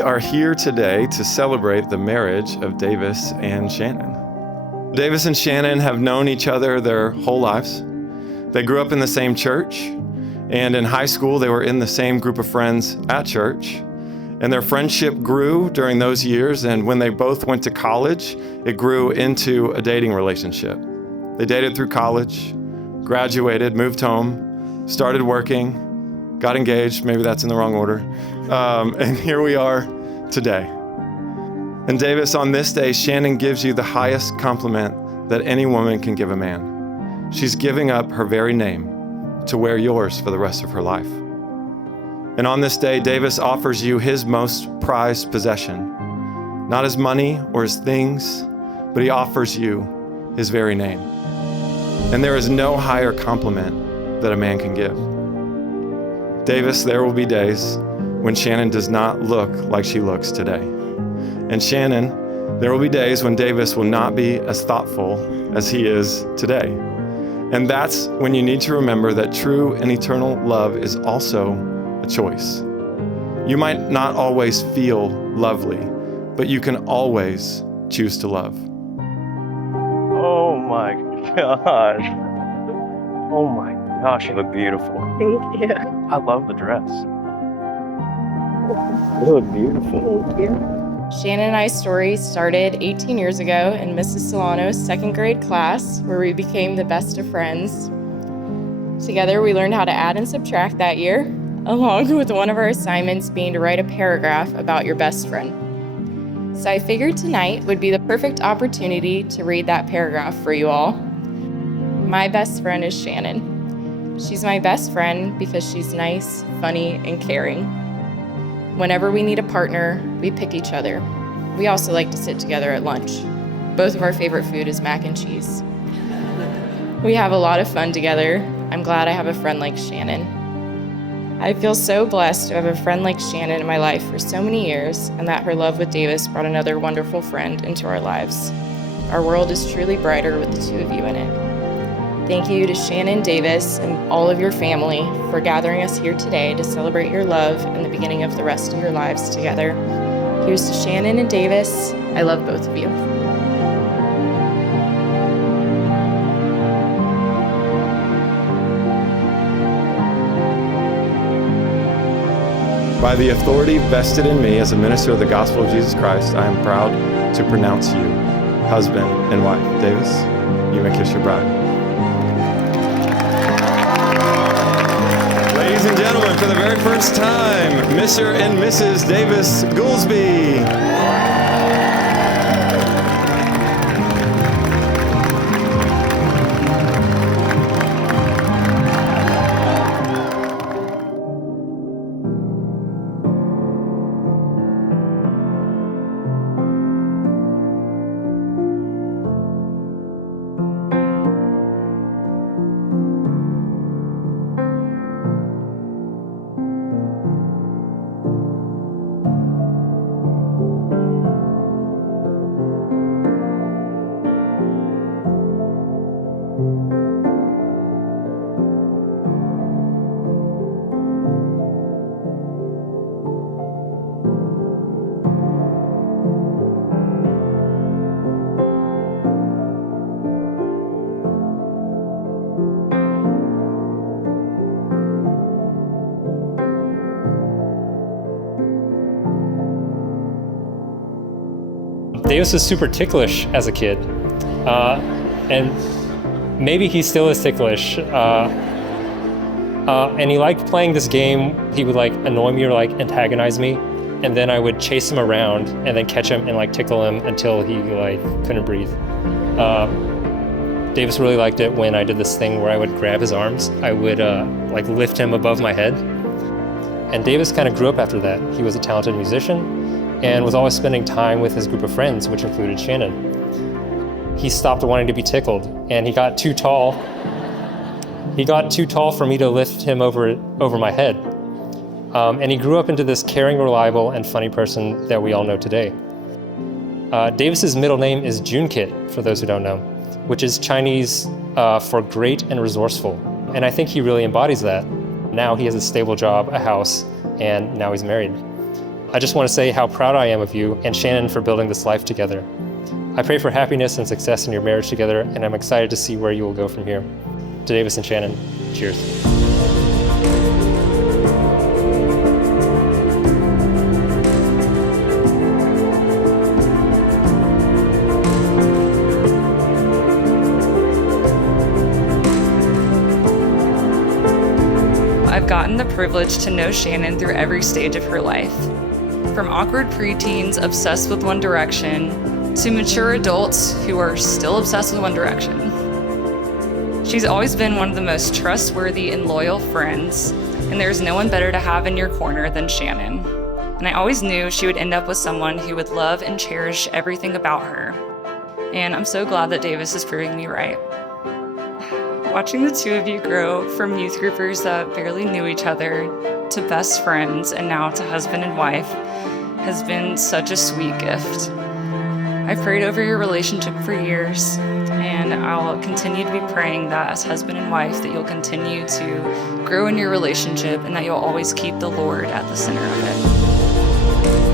We are here today to celebrate the marriage of Davis and Shannon. Davis and Shannon have known each other their whole lives. They grew up in the same church, and in high school they were in the same group of friends at church. And their friendship grew during those years, and when they both went to college, it grew into a dating relationship. They dated through college, graduated, moved home, started working, got engaged, maybe that's in the wrong order, and here we are today. And Davis, on this day, Shannon gives you the highest compliment that any woman can give a man. She's giving up her very name to wear yours for the rest of her life. And on this day, Davis offers you his most prized possession, not his money or his things, but he offers you his very name. And there is no higher compliment that a man can give. Davis, there will be days when Shannon does not look like she looks today. And Shannon, there will be days when Davis will not be as thoughtful as he is today. And that's when you need to remember that true and eternal love is also a choice. You might not always feel lovely, but you can always choose to love. Oh my gosh. Oh my gosh, you look beautiful. Thank you. I love the dress. You look beautiful. Thank you. Shannon and I's story started 18 years ago in Mrs. Solano's second grade class, where we became the best of friends. Together, we learned how to add and subtract that year, along with one of our assignments being to write a paragraph about your best friend. So I figured tonight would be the perfect opportunity to read that paragraph for you all. My best friend is Shannon. She's my best friend because she's nice, funny, and caring. Whenever we need a partner, we pick each other. We also like to sit together at lunch. Both of our favorite food is mac and cheese. We have a lot of fun together. I'm glad I have a friend like Shannon. I feel so blessed to have a friend like Shannon in my life for so many years, and that her love with Davis brought another wonderful friend into our lives. Our world is truly brighter with the two of you in it. Thank you to Shannon, Davis, and all of your family for gathering us here today to celebrate your love and the beginning of the rest of your lives together. Here's to Shannon and Davis. I love both of you. By the authority vested in me as a minister of the gospel of Jesus Christ, I am proud to pronounce you husband and wife. Davis, you may kiss your bride. Ladies and gentlemen, for the very first time, Mr. and Mrs. Davis Goolsby. Davis was super ticklish as a kid, and maybe he still is ticklish. And he liked playing this game. He would like annoy me or like antagonize me, and then I would chase him around and then catch him and like tickle him until he like couldn't breathe. Davis really liked it when I did this thing where I would grab his arms. I would like lift him above my head. And Davis kind of grew up after that. He was a talented musician and was always spending time with his group of friends, which included Shannon. He stopped wanting to be tickled, and he got too tall. He got too tall for me to lift him over my head. And he grew up into this caring, reliable, and funny person that we all know today. Davis's middle name is Junkit, for those who don't know, which is Chinese for great and resourceful. And I think he really embodies that. Now he has a stable job, a house, and now he's married. I just want to say how proud I am of you and Shannon for building this life together. I pray for happiness and success in your marriage together, and I'm excited to see where you will go from here. To Davis and Shannon, cheers. I've gotten the privilege to know Shannon through every stage of her life. From awkward preteens obsessed with One Direction to mature adults who are still obsessed with One Direction. She's always been one of the most trustworthy and loyal friends, and there's no one better to have in your corner than Shannon. And I always knew she would end up with someone who would love and cherish everything about her. And I'm so glad that Davis is proving me right. Watching the two of you grow from youth groupers that barely knew each other to best friends and now to husband and wife has been such a sweet gift. I've prayed over your relationship for years, and I'll continue to be praying that as husband and wife that you'll continue to grow in your relationship and that you'll always keep the Lord at the center of it.